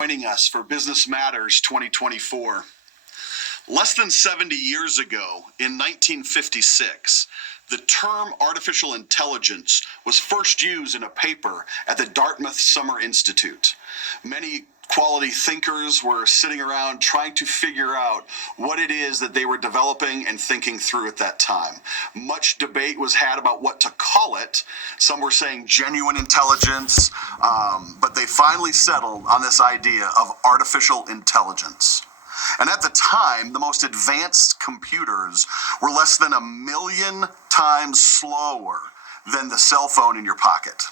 Joining us for Business Matters 2024. Less than 70 years ago, in 1956, the term artificial intelligence was first used in a paper at the Dartmouth Summer Institute. Many quality thinkers were sitting around trying to figure out what it is that they were developing and thinking through at that time. Much debate was had about what to call it. Some were saying genuine intelligence, but they finally settled on this idea of artificial intelligence. And at the time, the most advanced computers were less than 1 million times slower than the cell phone in your pocket.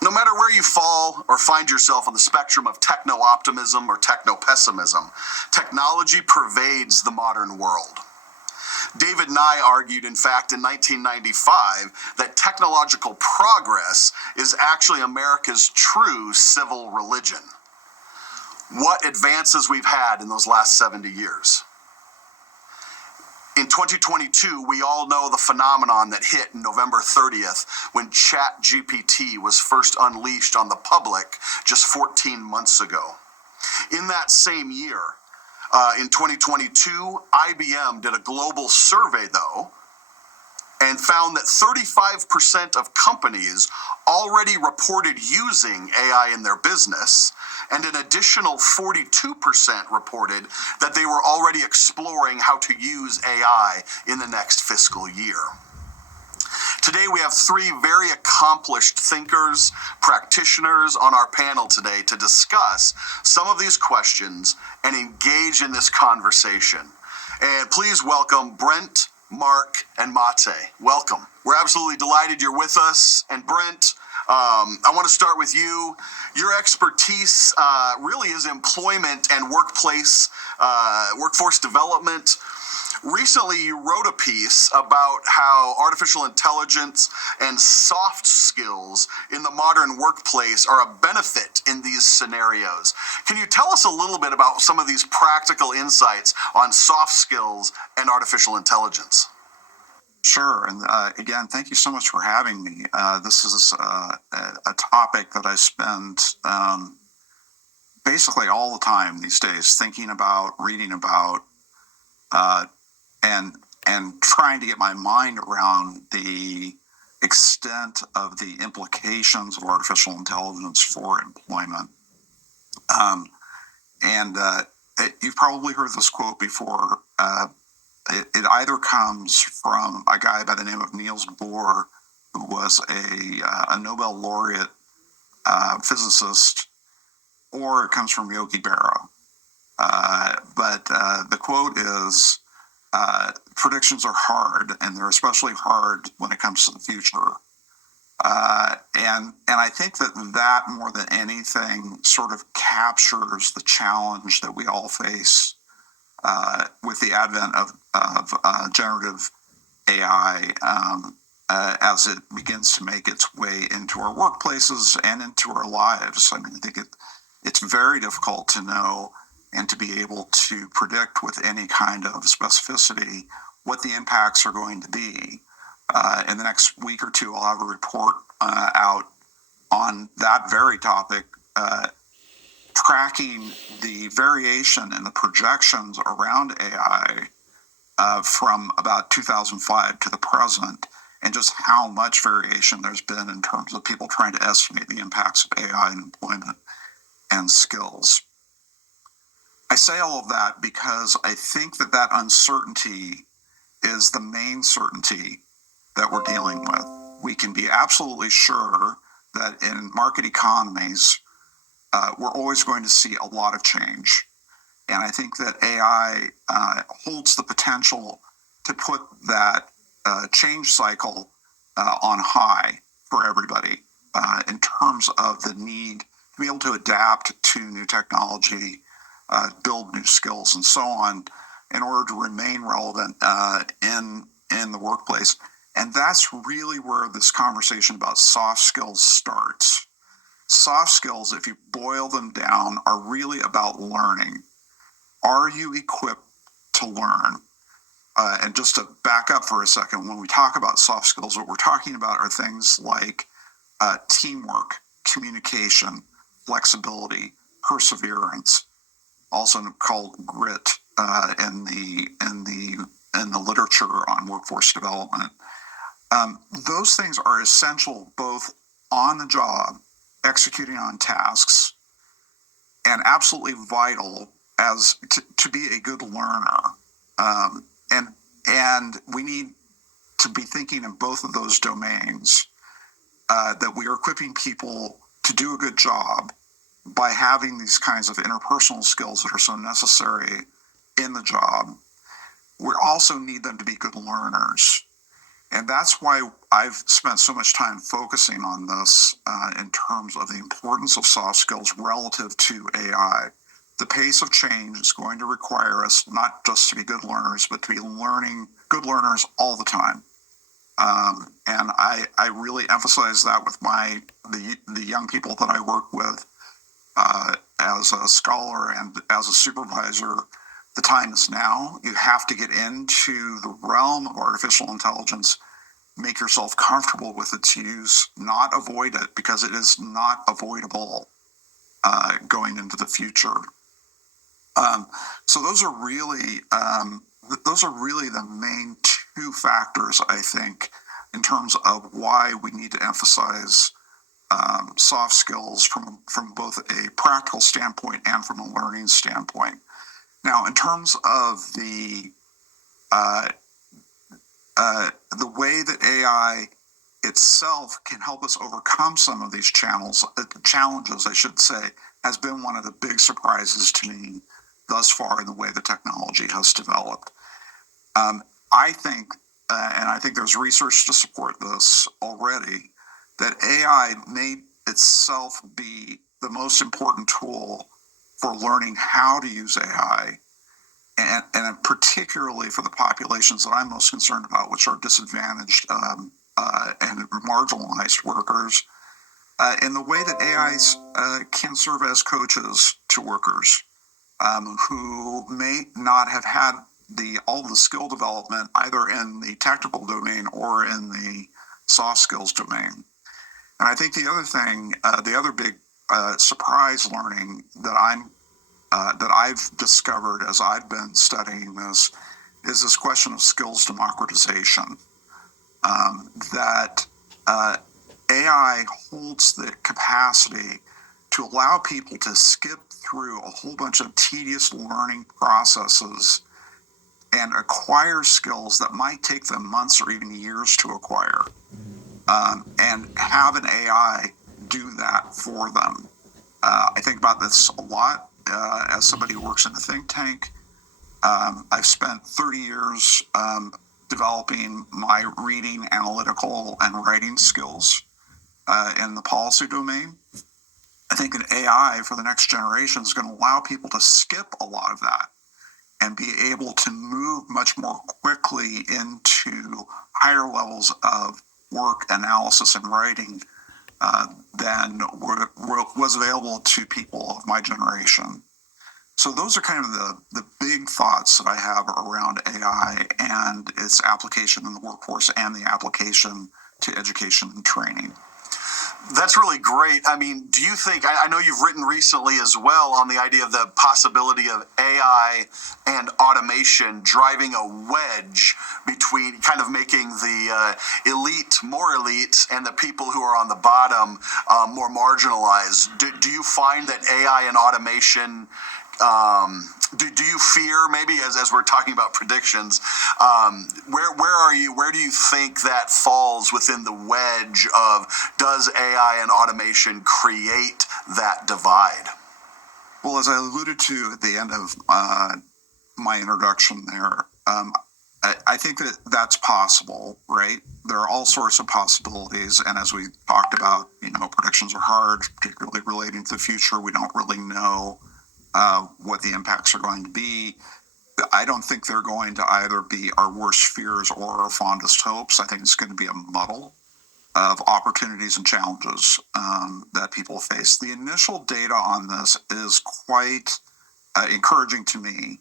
No matter where you fall or find yourself on the spectrum of techno-optimism or techno-pessimism, technology pervades the modern world. David Nye argued, in fact, in 1995, that technological progress is actually America's true civil religion. What advances we've had in those last 70 years. In 2022, we all know the phenomenon that hit November 30th when ChatGPT was first unleashed on the public just 14 months ago. In that same year, in 2022, IBM did a global survey, though, and found that 35% of companies already reported using AI in their business, and an additional 42% reported that they were already exploring how to use AI in the next fiscal year. Today we have three very accomplished thinkers, practitioners on our panel today to discuss some of these questions and engage in this conversation. And please welcome Brent, Mark, and Mate. Welcome. We're absolutely delighted you're with us. And Brent, I want to start with you. Your expertise really is employment and workforce development. Recently, you wrote a piece about how artificial intelligence and soft skills in the modern workplace are a benefit in these scenarios. Can you tell us a little bit about some of these practical insights on soft skills and artificial intelligence? Sure. And again, thank you so much for having me. This is a topic that I spend basically all the time these days thinking about, reading about, and trying to get my mind around the extent of the implications of artificial intelligence for employment. You've probably heard this quote before. It either comes from a guy by the name of Niels Bohr, who was a Nobel laureate physicist, or it comes from Yogi Berra. But the quote is, predictions are hard, and they're especially hard when it comes to the future. And I think that more than anything sort of captures the challenge that we all face with the advent of generative AI as it begins to make its way into our workplaces and into our lives. I mean, I think it's very difficult to know and to be able to predict with any kind of specificity what the impacts are going to be. In the next week or two, I'll have a report out on that very topic, tracking the variation and the projections around AI from about 2005 to the present, and just how much variation there's been in terms of people trying to estimate the impacts of AI in employment and skills. I say all of that because I think that uncertainty is the main certainty that we're dealing with. We can be absolutely sure that in market economies, we're always going to see a lot of change. And I think that AI holds the potential to put that change cycle on high for everybody in terms of the need to be able to adapt to new technology, build new skills, and so on, in order to remain relevant in the workplace. And that's really where this conversation about soft skills starts. Soft skills, if you boil them down, are really about learning. Are you equipped to learn? And just to back up for a second, when we talk about soft skills, what we're talking about are things like teamwork, communication, flexibility, perseverance, also called grit in the literature on workforce development. Those things are essential both on the job, executing on tasks, and absolutely vital as to be a good learner. Um, and we need to be thinking in both of those domains, that we are equipping people to do a good job by having these kinds of interpersonal skills that are so necessary in the job. We also need them to be good learners. And that's why I've spent so much time focusing on this in terms of the importance of soft skills relative to AI. The pace of change is going to require us not just to be good learners, but to be good learners all the time. And I really emphasize that with the young people that I work with as a scholar and as a supervisor. The time is now. You have to get into the realm of artificial intelligence, make yourself comfortable with its use, not avoid it, because it is not avoidable going into the future. So those are really the main two factors, I think, in terms of why we need to emphasize soft skills from both a practical standpoint and from a learning standpoint. Now, in terms of the way that AI itself can help us overcome some of these challenges, I should say, has been one of the big surprises to me thus far in the way the technology has developed. I think, and I think there's research to support this already, that AI may itself be the most important tool for learning how to use AI, and particularly for the populations that I'm most concerned about, which are disadvantaged and marginalized workers, in the way that AIs can serve as coaches to workers who may not have had all the skill development either in the technical domain or in the soft skills domain. And I think the other thing, the other big surprise learning that I've discovered as I've been studying this is this question of skills democratization. That AI holds the capacity to allow people to skip through a whole bunch of tedious learning processes and acquire skills that might take them months or even years to acquire, and have an AI do that for them. I think about this a lot as somebody who works in a think tank. I've spent 30 years developing my reading, analytical, and writing skills in the policy domain. I think an AI for the next generation is going to allow people to skip a lot of that and be able to move much more quickly into higher levels of work, analysis, and writing than was available to people of my generation. So those are kind of the big thoughts that I have around AI and its application in the workforce and the application to education and training. That's really great. I mean, do you think, I know you've written recently as well on the idea of the possibility of AI and automation driving a wedge between kind of making the elite more elite and the people who are on the bottom more marginalized. Do you find that AI and automation, do you fear, maybe as we're talking about predictions, where do you think that falls within the wedge of, does AI and automation create that divide? Well, as I alluded to at the end of my introduction there, I think that that's possible, right? There are all sorts of possibilities, and as we talked about, predictions are hard, particularly relating to the future. We don't really know what the impacts are going to be. I don't think they're going to either be our worst fears or our fondest hopes. I think it's going to be a muddle of opportunities and challenges that people face. The initial data on this is quite encouraging to me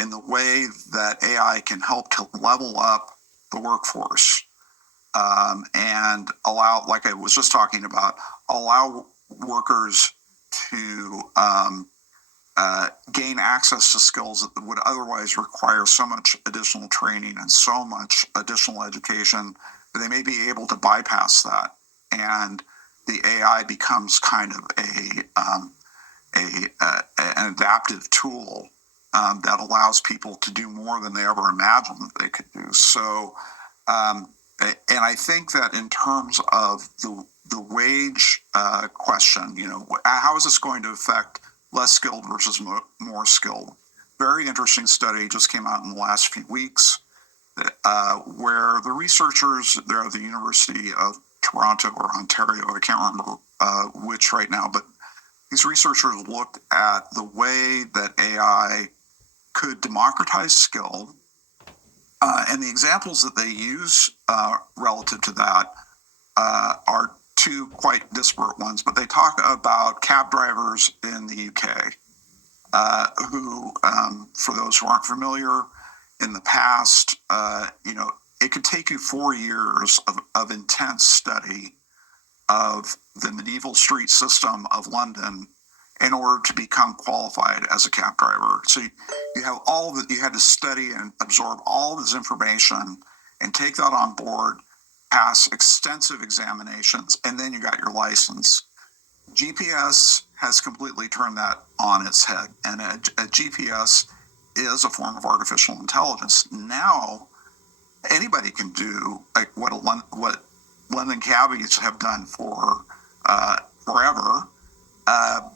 in the way that AI can help to level up the workforce and allow, like I was just talking about, allow workers to gain access to skills that would otherwise require so much additional training and so much additional education that they may be able to bypass that. And the AI becomes kind of an adaptive tool that allows people to do more than they ever imagined that they could do. So, and I think that in terms of the wage question, how is this going to affect less skilled versus more skilled? Very interesting study just came out in the last few weeks where the researchers, they're at the University of Toronto or Ontario, I can't remember which right now, but these researchers looked at the way that AI could democratize skill. And the examples that they use relative to that are two quite disparate ones, but they talk about cab drivers in the UK who, for those who aren't familiar, in the past, it could take you 4 years of intense study of the medieval street system of London in order to become qualified as a cab driver. So you have all that, you had to study and absorb all this information and take that on board, pass extensive examinations, and then you got your license. GPS has completely turned that on its head, and a GPS is a form of artificial intelligence. Now, anybody can do like what London cabbies have done for forever,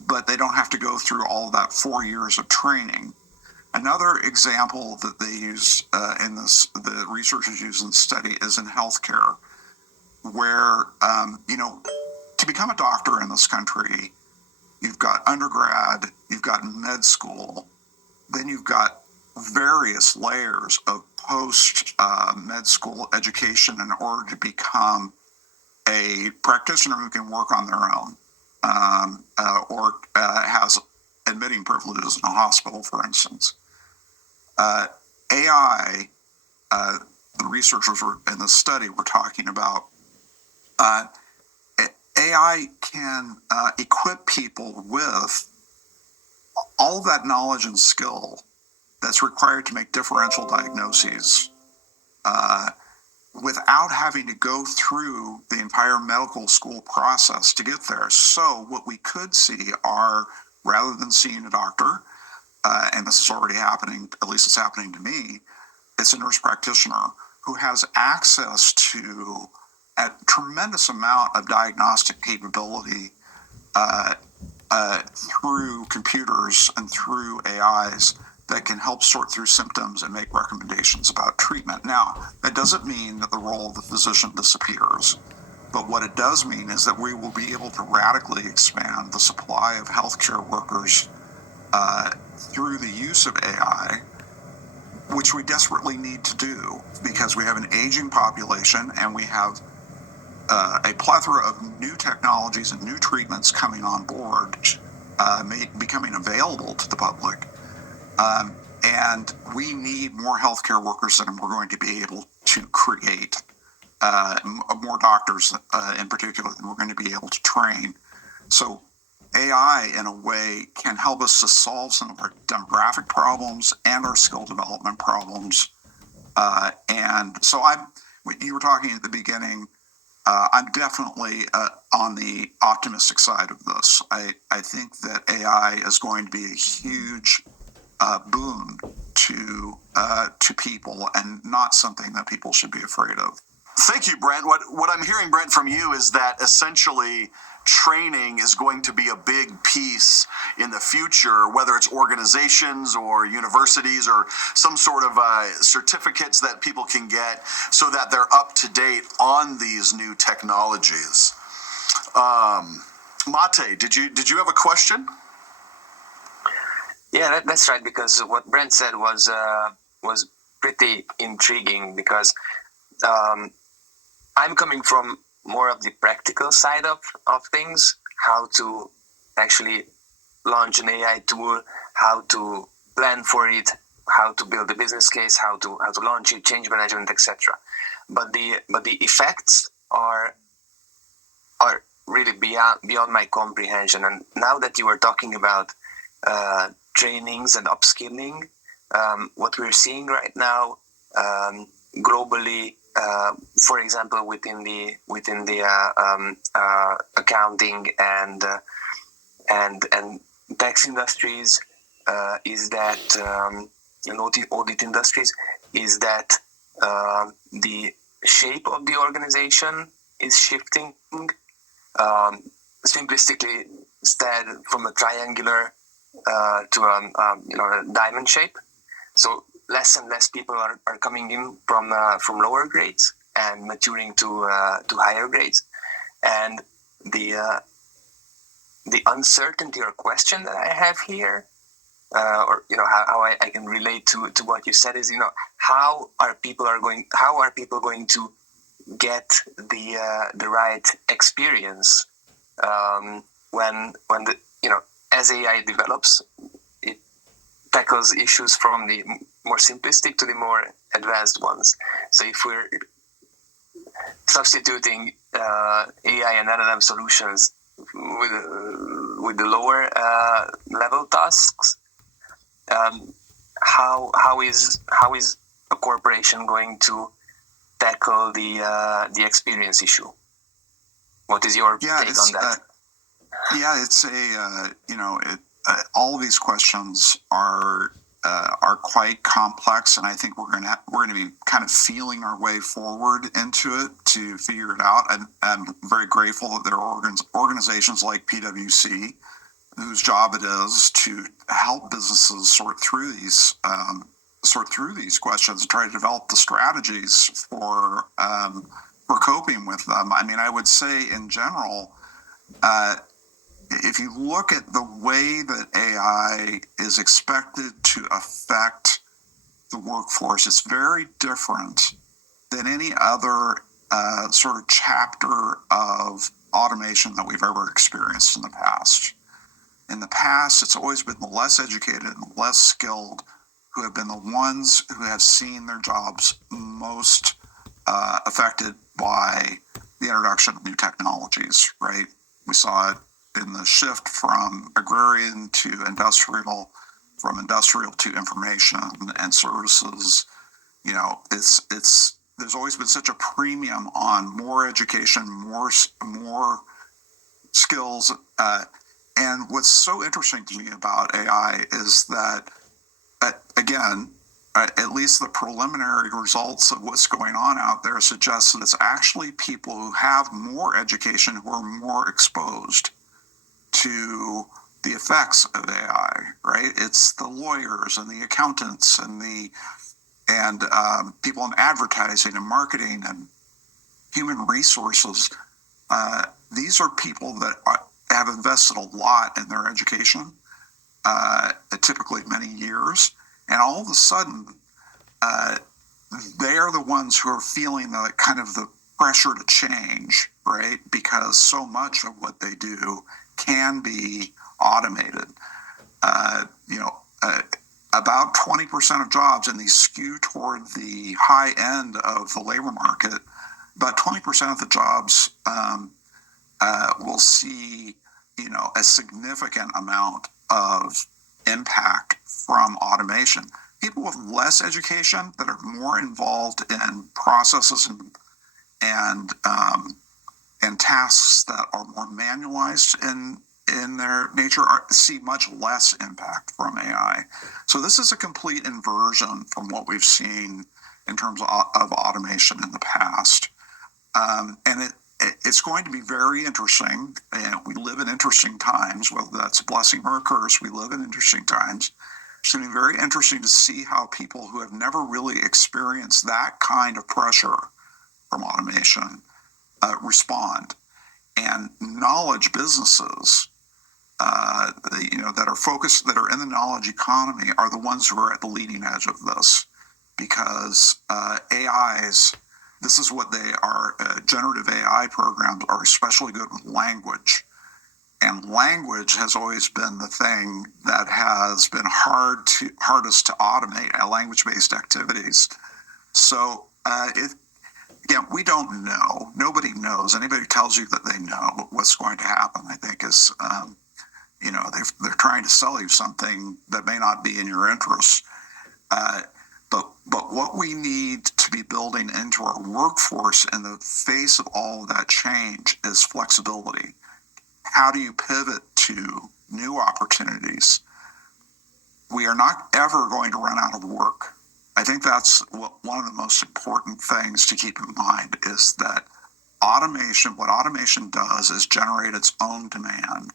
but they don't have to go through all of that 4 years of training. Another example that they use the researchers use in the study is in healthcare, where to become a doctor in this country, you've got undergrad, you've got med school, then you've got various layers of post med school education in order to become a practitioner who can work on their own or has admitting privileges in a hospital, for instance. AI, the researchers in the study were talking about, AI can equip people with all of that knowledge and skill that's required to make differential diagnoses without having to go through the entire medical school process to get there. So what we could see are, rather than seeing a doctor, and this is already happening, at least it's happening to me, it's a nurse practitioner who has access to a tremendous amount of diagnostic capability through computers and through AIs that can help sort through symptoms and make recommendations about treatment. Now, that doesn't mean that the role of the physician disappears, but what it does mean is that we will be able to radically expand the supply of healthcare workers through the use of AI, which we desperately need to do because we have an aging population and we have a plethora of new technologies and new treatments coming on board, becoming available to the public. And we need more healthcare workers than we're going to be able to create, more doctors in particular than we're going to be able to train. So AI, in a way, can help us to solve some of our demographic problems and our skill development problems. And so you were talking at the beginning, I'm definitely on the optimistic side of this. I think that AI is going to be a huge boon to people and not something that people should be afraid of. Thank you, Brent. What I'm hearing, Brent, from you is that essentially training is going to be a big piece in the future, whether it's organizations or universities or some sort of certificates that people can get so that they're up to date on these new technologies. Mate, did you have a question? Yeah, that's right, because what Brent said was pretty intriguing, because I'm coming from more of the practical side of things, how to actually launch an AI tool, how to plan for it, how to build a business case, how to launch it, change management, etc. But the effects are really beyond my comprehension. And now that you were talking about trainings and upskilling, what we're seeing right now globally, for example, within the accounting and tax industries, is that audit industries, is that the shape of the organization is shifting. Simplistically said, from a triangular to a diamond shape. So less and less people are coming in from lower grades and maturing to higher grades, and the uncertainty or question that I have here, or how I can relate to what you said, is how are people going to get the right experience when the as AI develops, it tackles issues from the more simplistic to the more advanced ones. So if we're substituting AI and LLM solutions with the lower level tasks, how is a corporation going to tackle the experience issue? What is your take on that? It's all of these questions are quite complex, and I think we're going to be kind of feeling our way forward into it to figure it out. And I'm very grateful that there are organizations like PwC whose job it is to help businesses sort through these questions and try to develop the strategies for coping with them. I mean, I would say in general, if you look at the way that AI is expected to affect the workforce, it's very different than any other sort of chapter of automation that we've ever experienced in the past. In the past, it's always been the less educated and less skilled who have been the ones who have seen their jobs most affected by the introduction of new technologies, right? We saw it in the shift from agrarian to industrial, from industrial to information and services. There's always been such a premium on more education, more skills. And what's so interesting to me about AI is that, again, at least the preliminary results of what's going on out there suggest that it's actually people who have more education who are more exposed to the effects of AI, right? It's the lawyers and the accountants and people in advertising and marketing and human resources. These are people that have invested a lot in their education, typically many years, and all of a sudden, they are the ones who are feeling the kind of the pressure to change, right? Because so much of what they do can be automated. About 20% of jobs, and these skew toward the high end of the labor market, about 20% of the jobs will see, a significant amount of impact from automation. People with less education that are more involved in processes and tasks that are more manualized in their nature see much less impact from AI. So this is a complete inversion from what we've seen in terms of automation in the past. And it's going to be very interesting. And we live in interesting times, whether that's a blessing or a curse. We live in interesting times. It's going to be very interesting to see how people who have never really experienced that kind of pressure from automation respond. And knowledge businesses, that are focused, that are in the knowledge economy, are the ones who are at the leading edge of this, because AIs. This is what they are. Generative AI programs are especially good with language. And language has always been the thing that has been hardest to automate, language-based activities. So again, we don't know. Nobody knows. Anybody who tells you that they know what's going to happen, I think, is they're trying to sell you something that may not be in your interest. But what we need to be building into our workforce in the face of all of that change is flexibility. How do you pivot to new opportunities? We are not ever going to run out of work. I think that's one of the most important things to keep in mind is that what automation does is generate its own demand,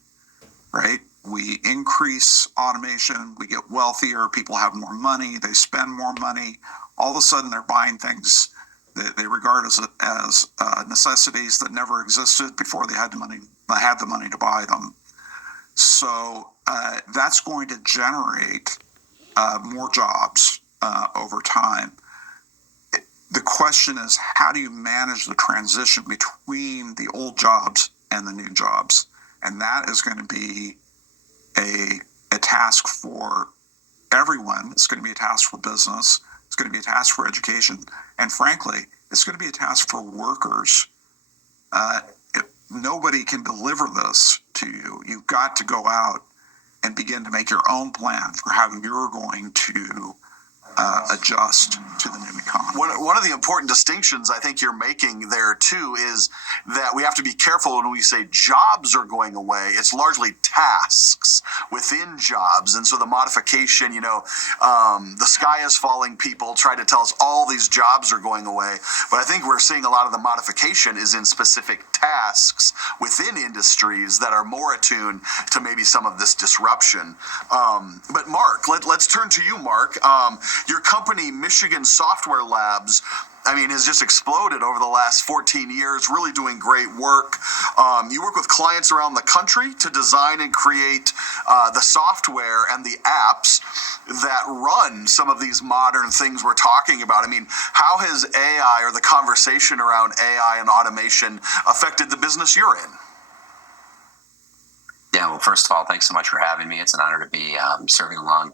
right? We increase automation, we get wealthier, people have more money, they spend more money. All of a sudden, they're buying things that they regard as necessities that never existed before they had the money to buy them. So that's going to generate more jobs over time. The question is, how do you manage the transition between the old jobs and the new jobs? And that is going to be a task for everyone. It's going to be a task for business. It's going to be a task for education. And frankly, it's going to be a task for workers. Nobody can deliver this to you. You've got to go out and begin to make your own plan for how you're going to adjust to the new economy. One of the important distinctions I think you're making there too is that we have to be careful when we say jobs are going away. It's largely tasks within jobs, and so the modification, the sky is falling. People try to tell us all these jobs are going away, but I think we're seeing a lot of the modification is in specific tasks within industries that are more attuned to maybe some of this disruption. But Mark, let's turn to you, Mark. Your company, Michigan Software Labs, has just exploded over the last 14 years, really doing great work. You work with clients around the country to design and create the software and the apps that run some of these modern things we're talking about. How has AI or the conversation around AI and automation affected the business you're in? Yeah, well, first of all, thanks so much for having me. It's an honor to be serving along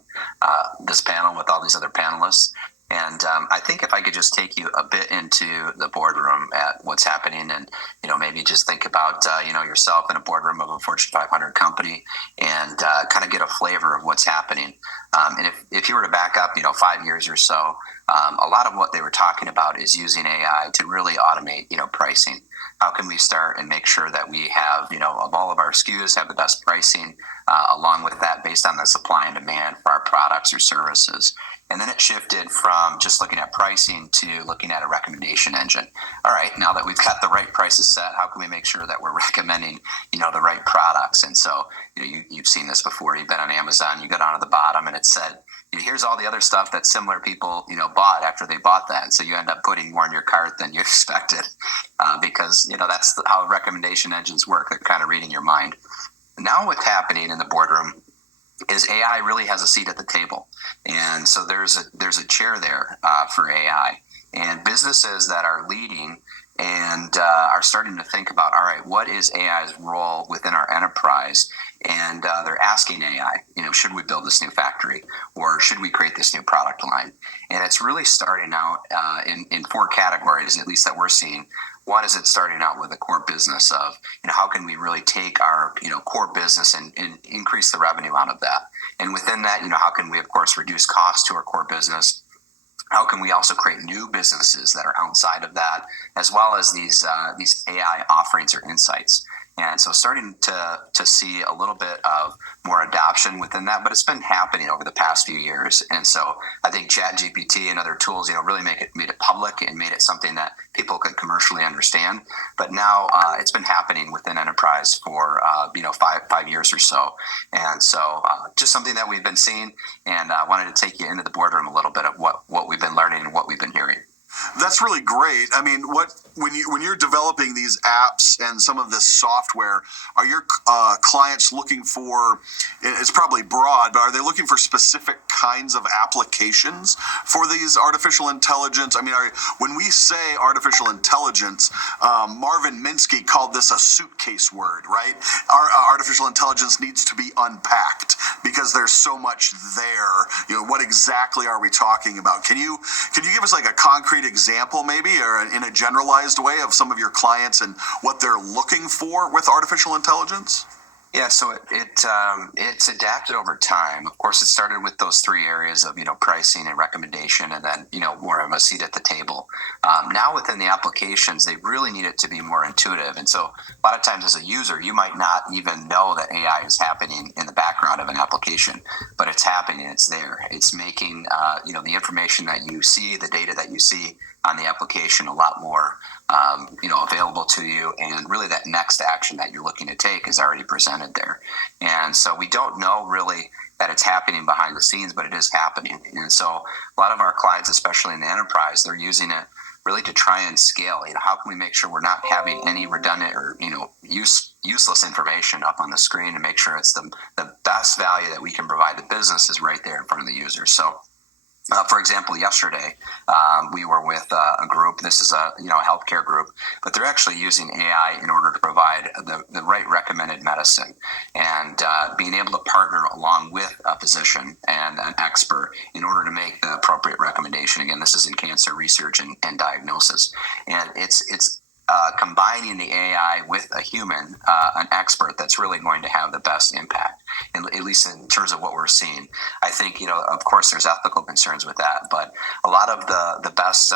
this panel with all these other panelists. And I think if I could just take you a bit into the boardroom at what's happening and, maybe just think about, yourself in a boardroom of a Fortune 500 company and kind of get a flavor of what's happening. And if you were to back up, 5 years or so, a lot of what they were talking about is using AI to really automate, pricing. How can we start and make sure that we have, of all of our SKUs, have the best pricing along with that based on the supply and demand for our products or services? And then it shifted from just looking at pricing to looking at a recommendation engine. All right, now that we've got the right prices set, how can we make sure that we're recommending, the right products? And so you've seen this before. You've been on Amazon, you go down to the bottom and it said, here's all the other stuff that similar people, bought after they bought that. And so you end up putting more in your cart than you expected because, that's how recommendation engines work. They're kind of reading your mind. Now what's happening in the boardroom is AI really has a seat at the table. And so there's a chair there for AI. And businesses that are leading and are starting to think about, all right, what is AI's role within our enterprise? And they're asking AI, should we build this new factory or should we create this new product line? And it's really starting out in four categories, at least that we're seeing. One is it's starting out with a core business of, how can we really take our, core business and increase the revenue out of that? And within that, how can we, of course, reduce costs to our core business? How can we also create new businesses that are outside of that, as well as these AI offerings or insights? And so starting to see a little bit of more adoption within that, but it's been happening over the past few years. And so I think ChatGPT and other tools, really made it public and made it something that people could commercially understand. But now it's been happening within enterprise for 5 years or so. And so just something that we've been seeing, and I wanted to take you into the boardroom a little bit of what we've been learning and what we've been hearing. That's really great. When you're developing these apps and some of this software, are your clients looking for? It's probably broad, but are they looking for specific kinds of applications for these artificial intelligence? When we say artificial intelligence, Marvin Minsky called this a suitcase word, right? Our artificial intelligence needs to be unpacked. because there's so much there. What exactly are we talking about? Can you give us like a concrete example, maybe, or in a generalized way, of some of your clients and what they're looking for with artificial intelligence? Yeah, so it's adapted over time. Of course, it started with those three areas of pricing and recommendation, and then more of a seat at the table. Now within the applications, they really need it to be more intuitive, and so a lot of times as a user, you might not even know that AI is happening in the background of an application, but it's happening. It's there. It's making the information that you see, the data that you see on the application, a lot more available to you, and really that next action that you're looking to take is already presented there. And so we don't know really that it's happening behind the scenes, but it is happening. And so a lot of our clients, especially in the enterprise, they're using it really to try and scale. How can we make sure we're not having any redundant or useless information up on the screen, and make sure it's the best value that we can provide the business is right there in front of the user. So for example, yesterday we were with a group. This is a healthcare group, but they're actually using AI in order to provide the right recommended medicine, and being able to partner along with a physician and an expert in order to make the appropriate recommendation. Again, this is in cancer research and diagnosis, and it's combining the AI with a human, an expert, that's really going to have the best impact, at least in terms of what we're seeing. I think, of course, there's ethical concerns with that, but a lot of the best,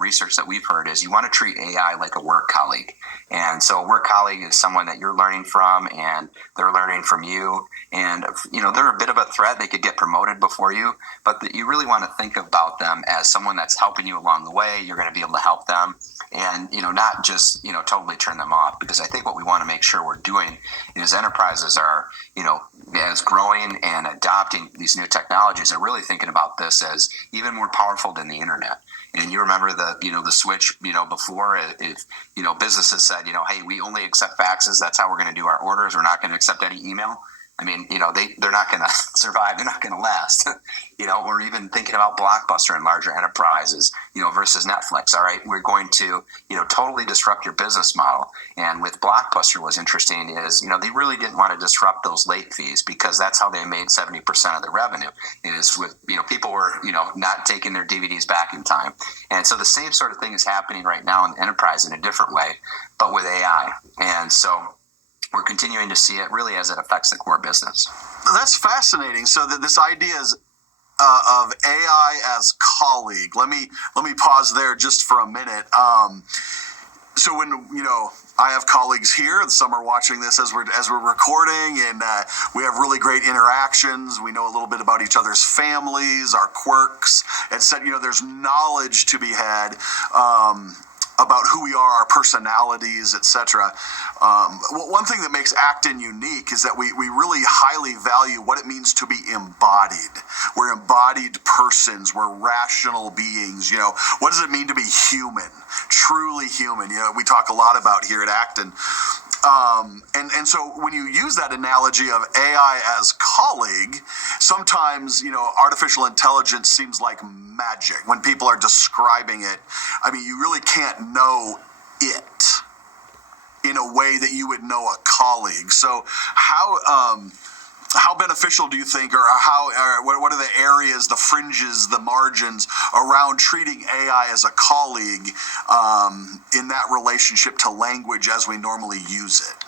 research that we've heard is you want to treat AI like a work colleague. And so a work colleague is someone that you're learning from, and they're learning from you. And, they're a bit of a threat. They could get promoted before you, but you really want to think about them as someone that's helping you along the way. You're going to be able to help them, and, not just, totally turn them off. Because I think what we want to make sure we're doing is enterprises are, as growing and adopting these new technologies, are really thinking about this as even more powerful than the internet. And you remember the switch, before, if, businesses said, hey, we only accept faxes. That's how we're going to do our orders. We're not going to accept any email. I mean, they're not going to survive. They're not going to last. We're even thinking about Blockbuster and larger enterprises, versus Netflix. All right, we're going to, totally disrupt your business model. And with Blockbuster, what's interesting is, they really didn't want to disrupt those late fees, because that's how they made 70% of the revenue, is with, people were, not taking their DVDs back in time. And so the same sort of thing is happening right now in the enterprise in a different way, but with AI. And so we're continuing to see it really as it affects the core business. That's fascinating. So that this idea is of AI as colleague. Let me pause there just for a minute. So when I have colleagues here, some are watching this as we're recording, and we have really great interactions. We know a little bit about each other's families, our quirks, etc. There's knowledge to be had about who we are, our personalities, etc. One thing that makes Acton unique is that we really highly value what it means to be embodied. We're embodied persons. We're rational beings. What does it mean to be human? Truly human. We talk a lot about here at Acton. And so when you use that analogy of AI as colleague, sometimes, artificial intelligence seems like magic. When people are describing it, I mean, you really can't know it in a way that you would know a colleague. So how beneficial do you think, or what are the areas, the fringes, the margins around treating AI as a colleague in that relationship to language as we normally use it?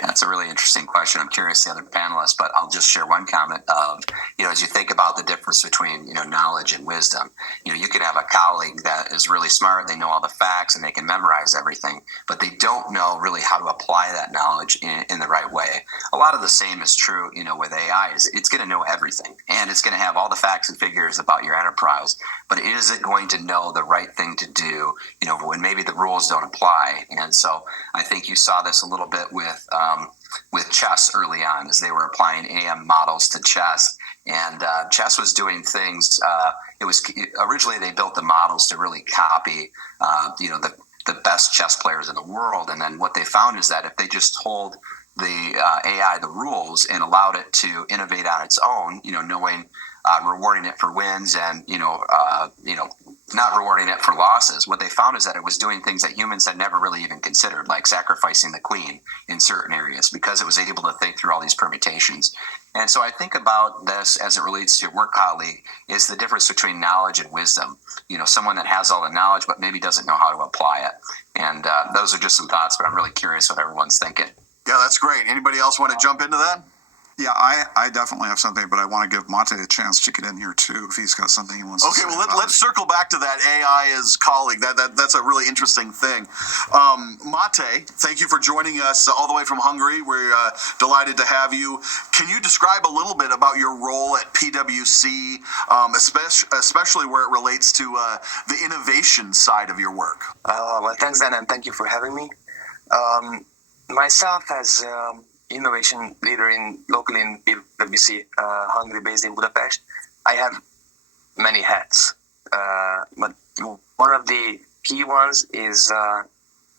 Yeah, that's a really interesting question. I'm curious the other panelists, but I'll just share one comment of, as you think about the difference between, knowledge and wisdom, you can have a colleague that is really smart. They know all the facts and they can memorize everything, but they don't know really how to apply that knowledge in the right way. A lot of the same is true, with AI. It's going to know everything, and it's going to have all the facts and figures about your enterprise, but is it going to know the right thing to do, when maybe the rules don't apply? And so I think you saw this a little bit with chess early on, as they were applying AM models to chess. And chess was doing things. Originally they built the models to really copy, the best chess players in the world. And then what they found is that if they just told the AI the rules and allowed it to innovate on its own, knowing, rewarding it for wins and not rewarding it for losses. What they found is that it was doing things that humans had never really even considered, like sacrificing the queen in certain areas, because it was able to think through all these permutations. And so I think about this as it relates to your work colleague is the difference between knowledge and wisdom. You know, someone that has all the knowledge but maybe doesn't know how to apply it. And those are just some thoughts, but I'm really curious what everyone's thinking. Yeah, that's great. Anybody else want to jump into that? Yeah, I definitely have something, but I want to give Mate a chance to get in here too if he's got something he wants to say. Okay, well, let's circle back to that AI as colleague. That's a really interesting thing. Mate, thank you for joining us all the way from Hungary. We're delighted to have you. Can you describe a little bit about your role at PwC, especially where it relates to the innovation side of your work? Well, thanks, Dan, and thank you for having me. Myself as innovation leader locally in PwC, Hungary, based in Budapest, I have many hats. But one of the key ones is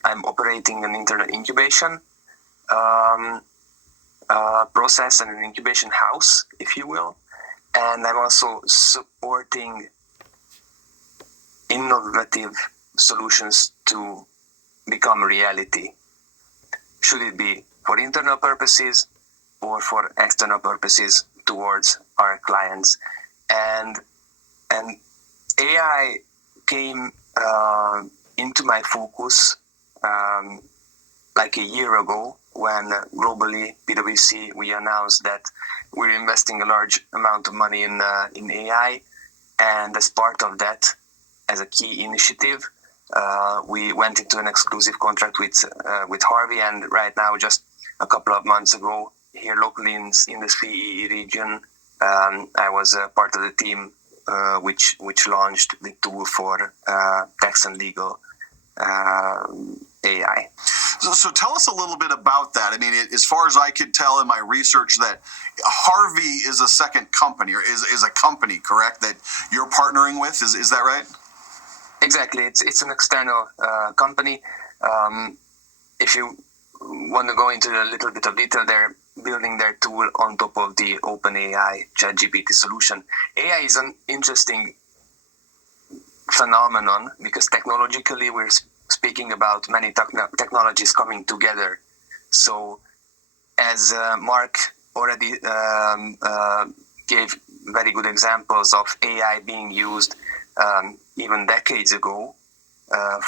I'm operating an internal incubation process and an incubation house, if you will. And I'm also supporting innovative solutions to become a reality. Should it be for internal purposes or for external purposes towards our clients. And AI came into my focus like a year ago when globally PwC we announced that we're investing a large amount of money in AI, and as part of that, as a key initiative, we went into an exclusive contract with Harvey, and right now, just a couple of months ago, here locally in the CEE region, I was part of the team which launched the tool for tax and legal AI. So tell us a little bit about that. I mean, as far as I could tell in my research, that Harvey is a second company, or is a company, correct, that you're partnering with? Is that right? Exactly. It's an external company. If you want to go into a little bit of detail, they're building their tool on top of the OpenAI ChatGPT solution. AI is an interesting phenomenon because technologically we're speaking about many technologies coming together. So as Mark already gave very good examples of AI being used even decades ago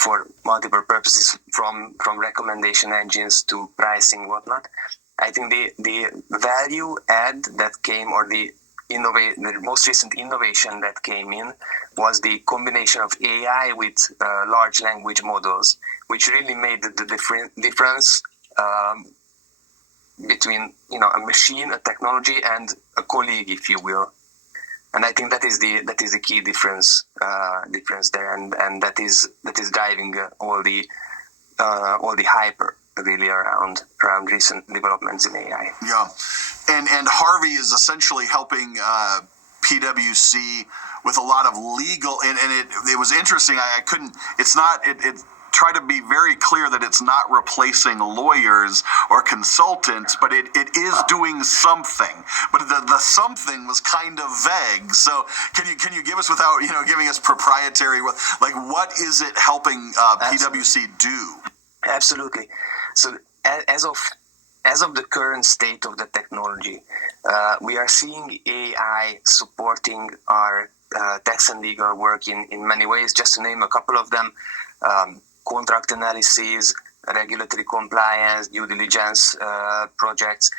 for multiple purposes, from recommendation engines to pricing, whatnot. I think the value add that came, or the most recent innovation that came in, was the combination of AI with large language models, which really made the difference between a machine, a technology, and a colleague, if you will. And I think that is the key difference there, and that is driving all the hype really around recent developments in AI. Yeah, and Harvey is essentially helping PwC with a lot of legal, and it was interesting. It try to be very clear that it's not replacing lawyers or consultants, but it is doing something. But the something was kind of vague. So can you give us, without giving us proprietary, what is it helping PwC do? Absolutely. So as of the current state of the technology, we are seeing AI supporting our tax and legal work in many ways. Just to name a couple of them. Contract analysis, regulatory compliance, due diligence projects,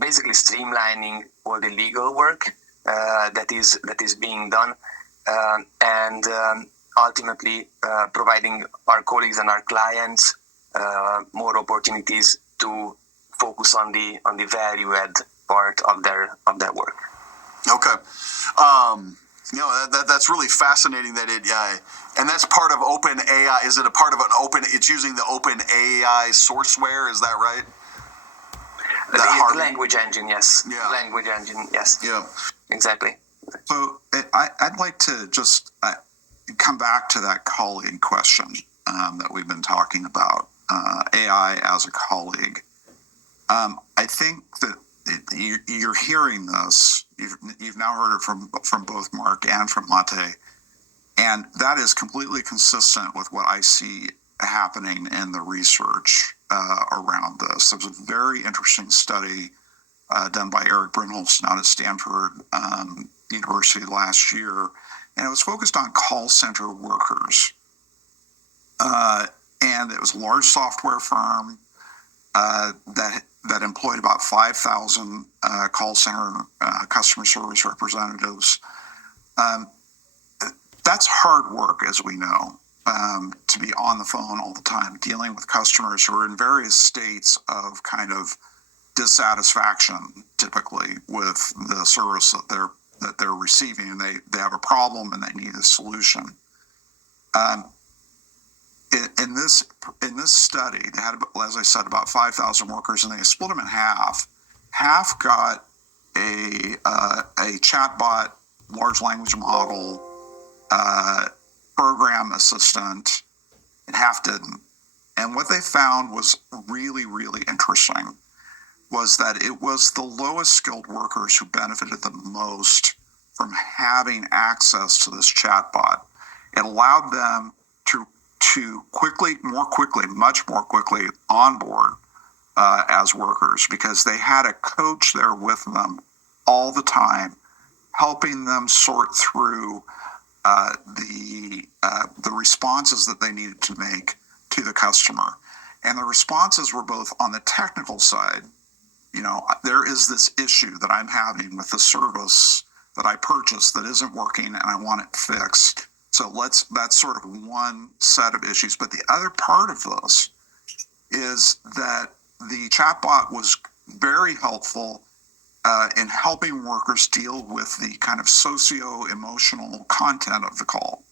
basically streamlining all the legal work that is being done, and ultimately providing our colleagues and our clients more opportunities to focus on the value add part of their work. Okay. That's really fascinating that and that's part of OpenAI. Is it a part of it's using the OpenAI sourceware, is that right? The language engine, yes. Yeah. Language engine, yes. Yeah. Exactly. So I'd like to just come back to that colleague question that we've been talking about, AI as a colleague. I think that you're hearing this. You've now heard it from both Mark and from Mate. And that is completely consistent with what I see happening in the research around this. There was a very interesting study done by Eric Brynholst out at Stanford University last year, and it was focused on call center workers. And it was a large software firm that employed about 5,000 call center customer service representatives. That's hard work, as we know, to be on the phone all the time, dealing with customers who are in various states of kind of dissatisfaction, typically, with the service that they're receiving, and they have a problem and they need a solution. In this study, they had, as I said, about 5,000 workers, and they split them in half. Half got a chatbot, large language model, program assistant, and half didn't. And what they found was really, really interesting, was that it was the lowest skilled workers who benefited the most from having access to this chatbot. It allowed them to much more quickly onboard as workers, because they had a coach there with them all the time, helping them sort through the responses that they needed to make to the customer. And the responses were both on the technical side. There is this issue that I'm having with the service that I purchased that isn't working and I want it fixed. So that's sort of one set of issues. But the other part of this is that the chatbot was very helpful in helping workers deal with the kind of socio-emotional content of the call.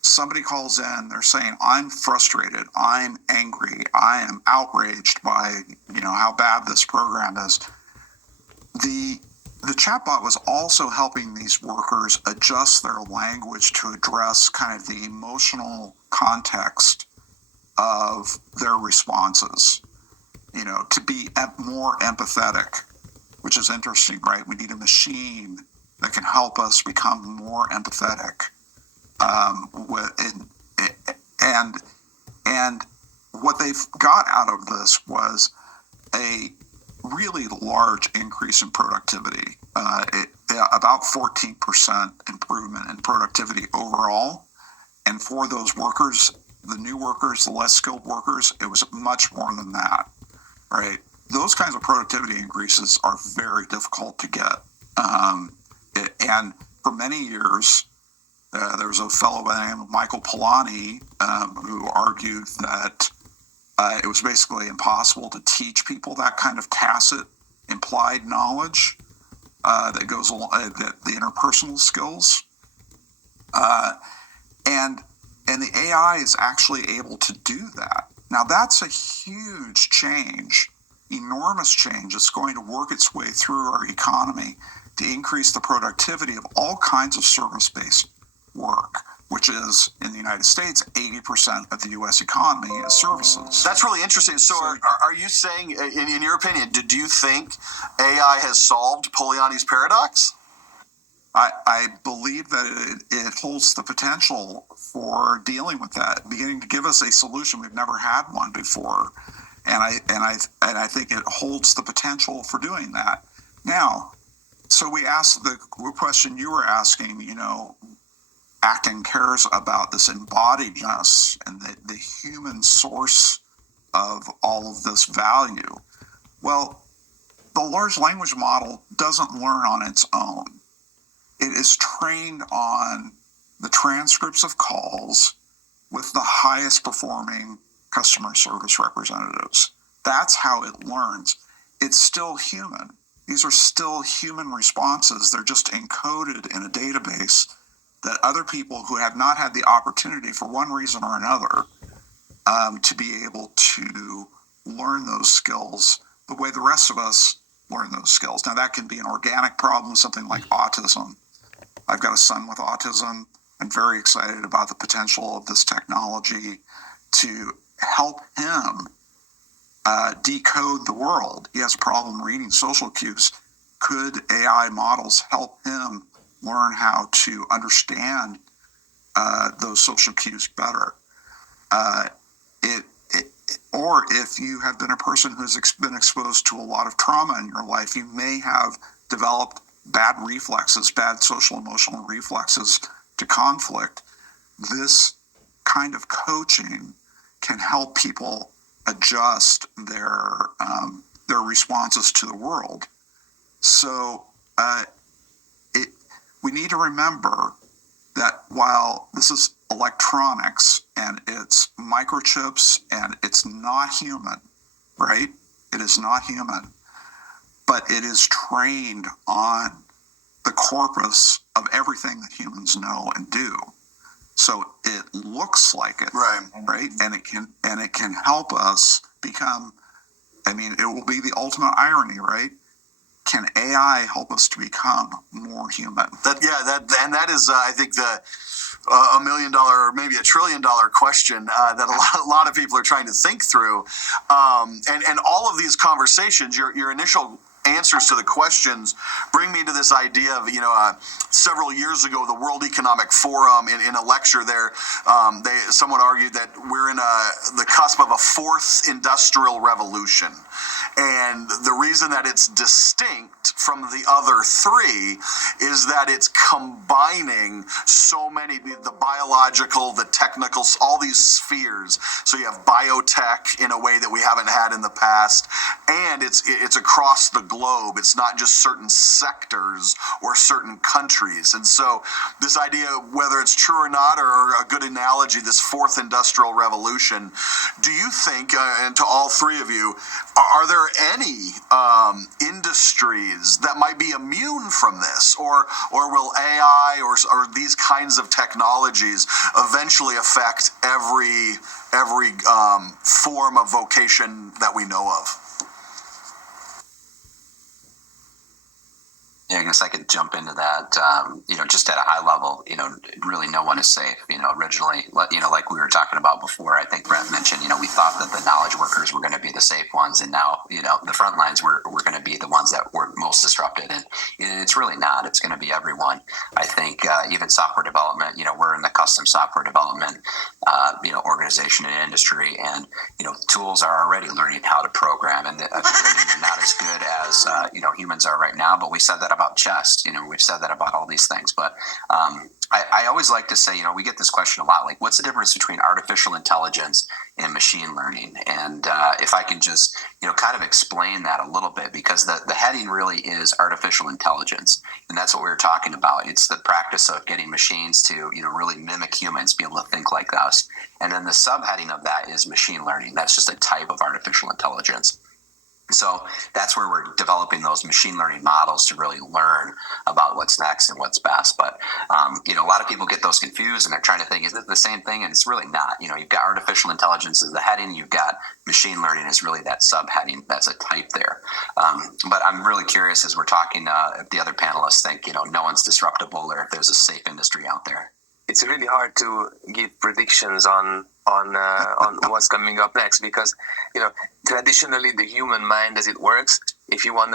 Somebody calls in, they're saying, I'm frustrated, I'm angry, I am outraged by, how bad this program is. The chatbot was also helping these workers adjust their language to address kind of the emotional context of their responses, to be more empathetic, which is interesting, right? We need a machine that can help us become more empathetic. And what they've got out of this was a really large increase in productivity, about 14% improvement in productivity overall. And for those workers, the new workers, the less skilled workers, it was much more than that, right? Those kinds of productivity increases are very difficult to get. And for many years, there was a fellow by the name of Michael Polanyi who argued that it was basically impossible to teach people that kind of tacit, implied knowledge that goes along, the interpersonal skills. And the AI is actually able to do that. Now, that's a huge change, enormous change. It's going to work its way through our economy to increase the productivity of all kinds of service-based work, which is, in the United States, 80% of the U.S. economy is services. That's really interesting. So are you saying, in your opinion, do you think AI has solved Polanyi's paradox? I believe that it holds the potential for dealing with that, beginning to give us a solution. We've never had one before, and I think it holds the potential for doing that. Now, so we asked the question you were asking. Acton cares about this embodiedness and the human source of all of this value. Well, the large language model doesn't learn on its own. It is trained on the transcripts of calls with the highest performing customer service representatives. That's how it learns. It's still human. These are still human responses. They're just encoded in a database that other people who have not had the opportunity for one reason or another to be able to learn those skills the way the rest of us learn those skills. Now, that can be an organic problem, something like autism. I've got a son with autism. I'm very excited about the potential of this technology to help him decode the world. He has a problem reading social cues. Could AI models help him learn how to understand those social cues better. Or if you have been a person who's been exposed to a lot of trauma in your life, you may have developed bad reflexes, bad social emotional reflexes to conflict. This kind of coaching can help people adjust their responses to the world. So we need to remember that while this is electronics and it's microchips and it's not human, right? It is not human, but it is trained on the corpus of everything that humans know and do. So it looks like it, right? And it can help us become. I mean, it will be the ultimate irony, right? Can AI help us to become more human? That is, I think, the $1 million or maybe $1 trillion question that a lot of people are trying to think through, and all of these conversations, your initial answers to the questions bring me to this idea of, several years ago, the World Economic Forum in a lecture there, someone argued that we're in the cusp of a fourth industrial revolution. And the reason that it's distinct from the other three is that it's combining so many, the biological, the technical, all these spheres. So you have biotech in a way that we haven't had in the past, and it's across the globe. It's not just certain sectors or certain countries. And so this idea, whether it's true or not, or a good analogy, this fourth industrial revolution, do you think, and to all three of you, are there any industries that might be immune from this, or will AI or these kinds of technologies eventually affect every form of vocation that we know of? Yeah, I guess I could jump into that. Just at a high level, really no one is safe. Originally, like we were talking about before, I think Brent mentioned, we thought that the knowledge workers were going to be the safe ones. And now, the front lines were going to be the ones that were most disrupted. And it's really not. It's going to be everyone. I think even software development, we're in the custom software development, organization and industry. And, tools are already learning how to program. And they're not as good as, humans are right now. But we said that about chess. We've said that about all these things. But I always like to say, we get this question a lot, like, what's the difference between artificial intelligence and machine learning? And if I can just, kind of explain that a little bit, because the heading really is artificial intelligence. And that's what we were talking about. It's the practice of getting machines to, really mimic humans, be able to think like us. And then the subheading of that is machine learning. That's just a type of artificial intelligence. So that's where we're developing those machine learning models to really learn about what's next and what's best. But, a lot of people get those confused and they're trying to think, is it the same thing? And it's really not. You've got artificial intelligence as the heading. You've got machine learning as really that subheading. That's a type there. But I'm really curious, as we're talking, if the other panelists think, no one's disruptible, or if there's a safe industry out there. It's really hard to give predictions on what's coming up next, because traditionally the human mind, as it works, if you want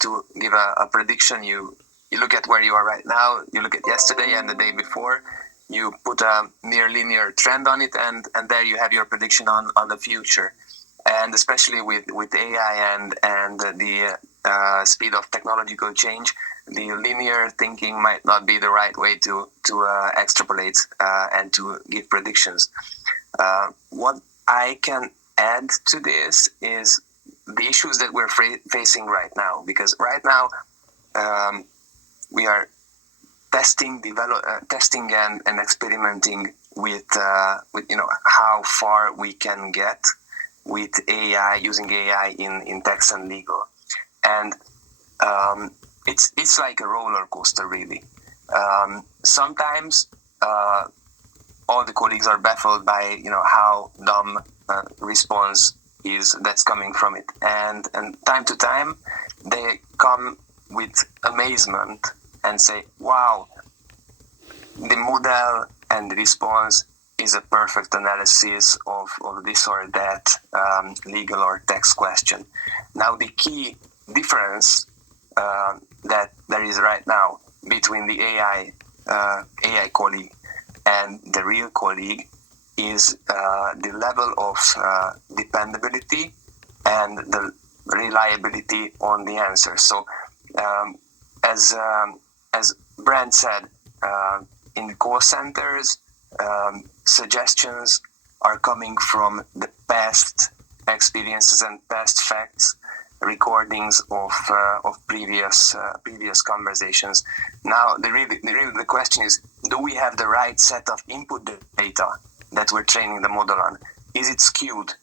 to give a prediction, you look at where you are right now, you look at yesterday and the day before, you put a near linear trend on it, and there you have your prediction on the future. And especially with AI and the speed of technological change, the linear thinking might not be the right way to extrapolate and to give predictions. What I can add to this is the issues that we're facing right now, because right now we are testing and experimenting with how far we can get with AI, using AI in tax and legal, and it's like a roller coaster, really. Sometimes all the colleagues are baffled by how dumb response is that's coming from it, and time to time they come with amazement and say, "Wow, the model and the response is a perfect analysis of this or that legal or tax question." Now, the key difference that there is right now between the AI colleague and the real colleague is the level of dependability and the reliability on the answer. So, as Brent said, in call centers, suggestions are coming from the past experiences and past facts, recordings of previous conversations. Now, the question is: do we have the right set of input data that we're training the model on? Is it skewed?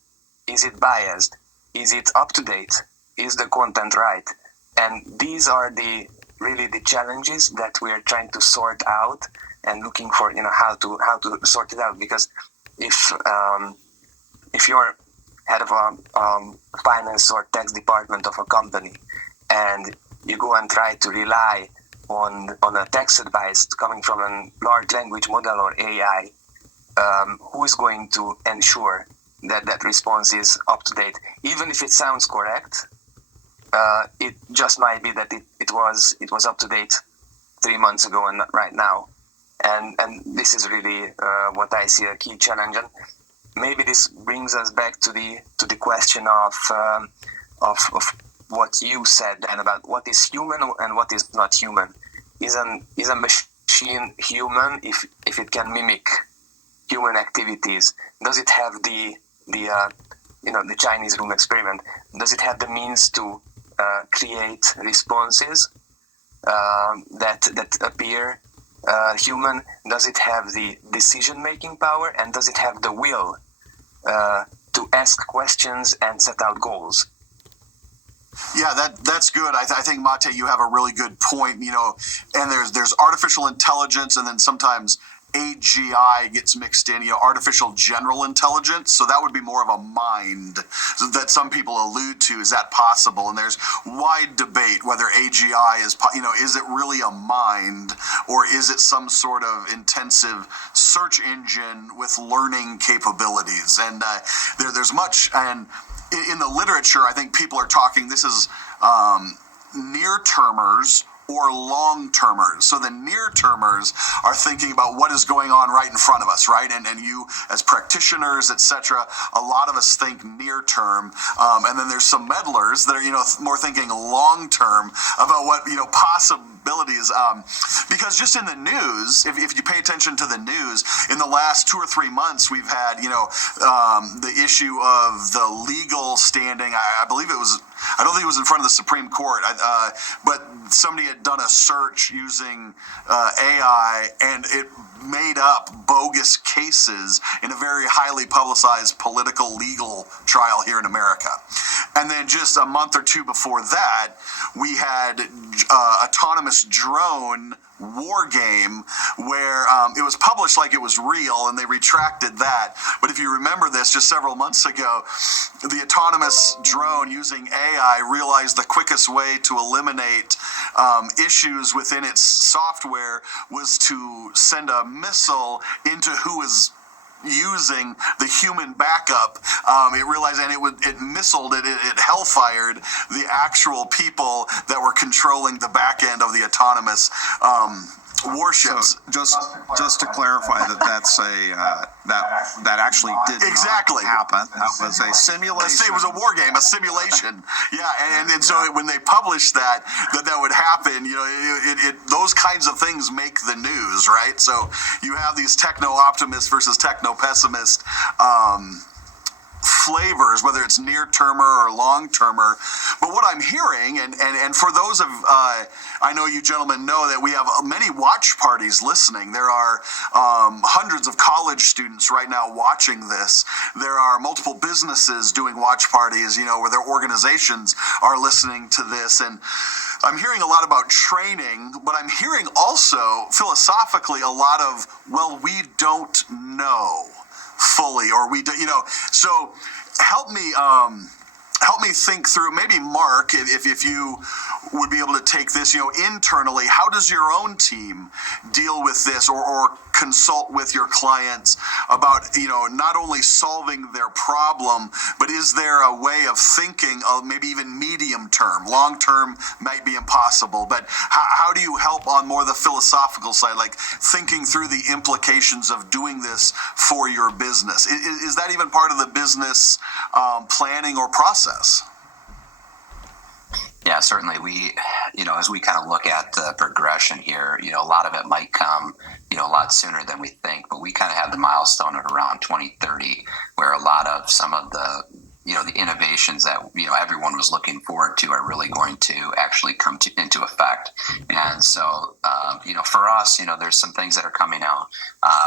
Is it biased? Is it up to date? Is the content right? And these are really the challenges that we are trying to sort out and looking for, how to sort it out. Because if you're head of a finance or tax department of a company, and you go and try to rely on a tax advice coming from a large language model or AI, who is going to ensure that response is up to date? Even if it sounds correct, it just might be that it was up to date 3 months ago and not right now. And this is really what I see a key challenge. And maybe this brings us back to the question of what you said and about what is human and what is not human. Is a machine human if it can mimic human activities? Does it have the Chinese room experiment? Does it have the means to create responses that appear human? Does it have the decision-making power, and does it have the will to ask questions and set out goals? Yeah, that's good. I think, Mate, you have a really good point. And there's artificial intelligence, and then sometimes AGI gets mixed in, artificial general intelligence. So that would be more of a mind that some people allude to. Is that possible? And there's wide debate whether AGI is it really a mind, or is it some sort of intensive search engine with learning capabilities? And there's much, and in the literature, I think people are talking, this is near-termers or long-termers. So the near-termers are thinking about what is going on right in front of us, right? And you as practitioners, etc., a lot of us think near-term. And then there's some meddlers that are, more thinking long-term about what, possibilities. Because just in the news, if you pay attention to the news, in the last 2 or 3 months, we've had, the issue of the legal standing. I believe it was, I don't think it was in front of the Supreme Court, but somebody had done a search using AI, and it made up bogus cases in a very highly publicized political legal trial here in America. And then just a month or two before that, we had autonomous drone war game where it was published like it was real, and they retracted that. But if you remember this, just several months ago, the autonomous drone using AI realized the quickest way to eliminate issues within its software was to send a missile into who was using the human backup. It realized, and it missiled it hellfired the actual people that were controlling the back end of the autonomous warships. So just to clarify that's that actually did exactly not happen. That was a simulation. It was a war game, a simulation. Yeah, and so when they published that would happen, those kinds of things make the news, right? So you have these techno-optimists versus techno-pessimist flavors, whether it's near-termer or long-termer. But what I'm hearing, and for those of, I know you gentlemen know that we have many watch parties listening. There are hundreds of college students right now watching this. There are multiple businesses doing watch parties, where their organizations are listening to this. And I'm hearing a lot about training, but I'm hearing also philosophically a lot of, well, we don't know fully, or we do, so help me think through, maybe Mark, if you would be able to take this, internally, how does your own team deal with this, or consult with your clients about, not only solving their problem, but is there a way of thinking of maybe even medium term? Long term might be impossible, but how do you help on more the philosophical side, like thinking through the implications of doing this for your business? Is that even part of the business planning or process? Yeah, certainly. As we kind of look at the progression here, a lot of it might come, a lot sooner than we think, but we kind of have the milestone at around 2030, where a lot of some of the, the innovations that, everyone was looking forward to are really going to actually come into effect. And so, for us, there's some things that are coming out,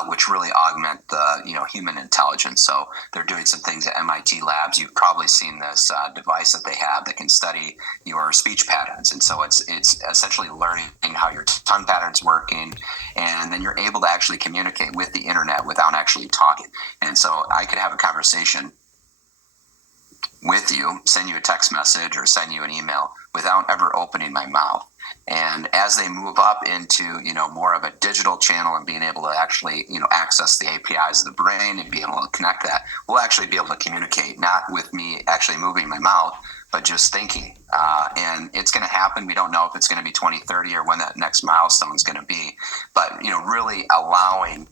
which really augment the, human intelligence. So they're doing some things at MIT labs. You've probably seen this device that they have that can study your speech patterns. And so it's essentially learning how your tongue pattern's working, and then you're able to actually communicate with the internet without actually talking. And so I could have a conversation with you, send you a text message or send you an email without ever opening my mouth. And as they move up into, more of a digital channel and being able to actually, access the APIs of the brain and be able to connect that, we'll actually be able to communicate, not with me actually moving my mouth, but just thinking. And it's going to happen. We don't know if it's going to be 2030 or when that next milestone is going to be, but, really allowing,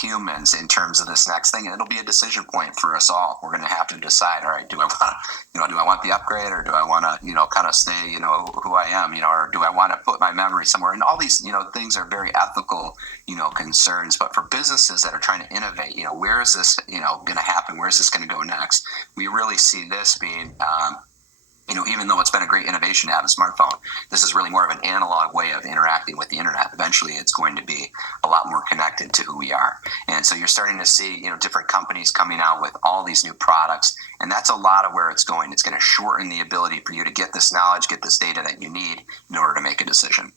humans in terms of this next thing, and it'll be a decision point for us all. We're going to have to decide, all right, do I want the upgrade, or do I want to, kind of stay, who I am, or do I want to put my memory somewhere? And all these, things are very ethical, concerns. But for businesses that are trying to innovate, where is this, going to happen? Where is this going to go next? We really see this being, even though it's been a great innovation to have a smartphone, this is really more of an analog way of interacting with the internet. Eventually, it's going to be a lot more connected to who we are. And so you're starting to see, different companies coming out with all these new products. And that's a lot of where it's going. It's going to shorten the ability for you to get this knowledge, get this data that you need in order to make a decision.